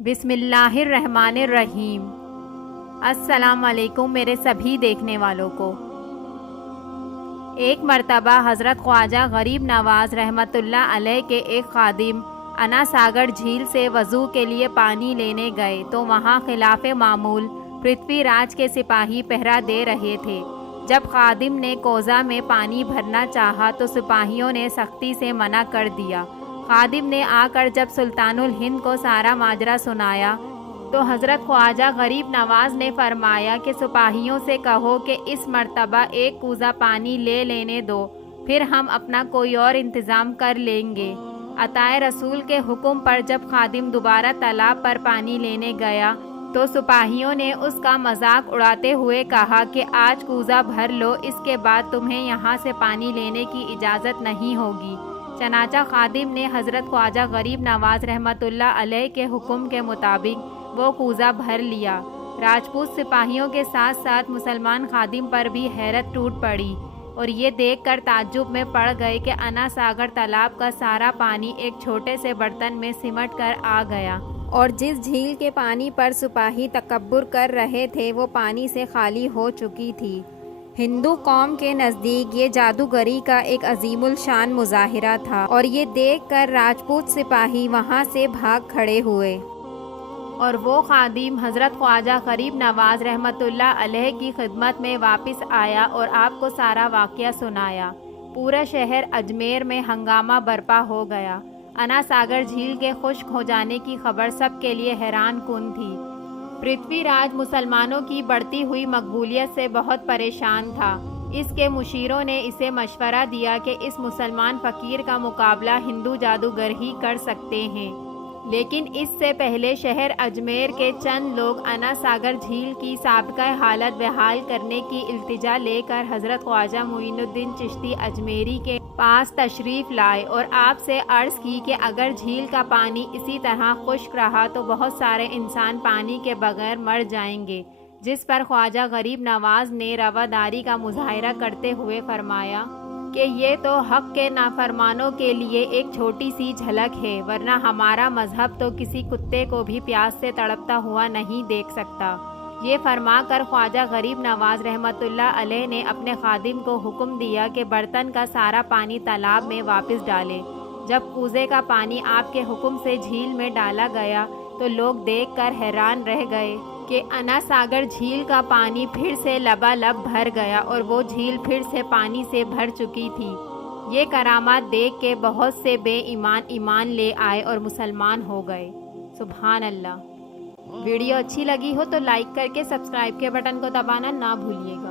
بسم اللہ الرحمن الرحیم۔ السلام علیکم میرے سبھی دیکھنے والوں کو۔ ایک مرتبہ حضرت خواجہ غریب نواز رحمۃ اللہ علیہ کے ایک خادم انا ساگر جھیل سے وضو کے لیے پانی لینے گئے تو وہاں خلاف معمول پرتھوی راج کے سپاہی پہرا دے رہے تھے۔ جب خادم نے کوزہ میں پانی بھرنا چاہا تو سپاہیوں نے سختی سے منع کر دیا۔ خادم نے آ کر جب سلطان الہند کو سارا ماجرا سنایا تو حضرت خواجہ غریب نواز نے فرمایا کہ سپاہیوں سے کہو کہ اس مرتبہ ایک کوزہ پانی لے لینے دو، پھر ہم اپنا کوئی اور انتظام کر لیں گے۔ عطائے رسول کے حکم پر جب خادم دوبارہ تالاب پر پانی لینے گیا تو سپاہیوں نے اس کا مذاق اڑاتے ہوئے کہا کہ آج کوزہ بھر لو، اس کے بعد تمہیں یہاں سے پانی لینے کی اجازت نہیں ہوگی۔ چنانچہ خادم نے حضرت خواجہ غریب نواز رحمۃ اللہ علیہ کے حکم کے مطابق وہ کوزہ بھر لیا۔ راجپوت سپاہیوں کے ساتھ ساتھ مسلمان خادم پر بھی حیرت ٹوٹ پڑی اور یہ دیکھ کر تعجب میں پڑ گئے کہ انا ساگر تالاب کا سارا پانی ایک چھوٹے سے برتن میں سمٹ کر آ گیا، اور جس جھیل کے پانی پر سپاہی تکبر کر رہے تھے وہ پانی سے خالی ہو چکی تھی۔ ہندو قوم کے نزدیک یہ جادوگری کا ایک عظیم الشان مظاہرہ تھا، اور یہ دیکھ کر راجپوت سپاہی وہاں سے بھاگ کھڑے ہوئے، اور وہ خادم حضرت خواجہ غریب نواز رحمۃ اللہ علیہ کی خدمت میں واپس آیا اور آپ کو سارا واقعہ سنایا۔ پورا شہر اجمیر میں ہنگامہ برپا ہو گیا۔ انا ساگر جھیل کے خشک ہو جانے کی خبر سب کے لیے حیران کن تھی۔ پرتھوی راج مسلمانوں کی بڑھتی ہوئی مقبولیت سے بہت پریشان تھا۔ اس کے مشیروں نے اسے مشورہ دیا کہ اس مسلمان فقیر کا مقابلہ ہندو جادوگر ہی کر سکتے ہیں، لیکن اس سے پہلے شہر اجمیر کے چند لوگ انا ساگر جھیل کی سابقہ حالت بحال کرنے کی التجا لے کر حضرت خواجہ معین الدین چشتی اجمیری کے پاس تشریف لائے اور آپ سے عرض کی کہ اگر جھیل کا پانی اسی طرح خشک رہا تو بہت سارے انسان پانی کے بغیر مر جائیں گے، جس پر خواجہ غریب نواز نے رواداری کا مظاہرہ کرتے ہوئے فرمایا کہ یہ تو حق کے نافرمانوں کے لیے ایک چھوٹی سی جھلک ہے، ورنہ ہمارا مذہب تو کسی کتے کو بھی پیاس سے تڑپتا ہوا نہیں دیکھ سکتا۔ یہ فرما کر خواجہ غریب نواز رحمۃ اللہ علیہ نے اپنے خادم کو حکم دیا کہ برتن کا سارا پانی تالاب میں واپس ڈالے۔ جب کوزے کا پانی آپ کے حکم سے جھیل میں ڈالا گیا تو لوگ دیکھ کر حیران رہ گئے کہ انا ساگر جھیل کا پانی پھر سے لبالب بھر گیا اور وہ جھیل پھر سے پانی سے بھر چکی تھی۔ یہ کرامات دیکھ کے بہت سے بے ایمان لے آئے اور مسلمان ہو گئے۔ سبحان اللہ۔ ویڈیو اچھی لگی ہو تو لائک کر کے سبسکرائب کے بٹن کو دبانا نہ بھولیے گا۔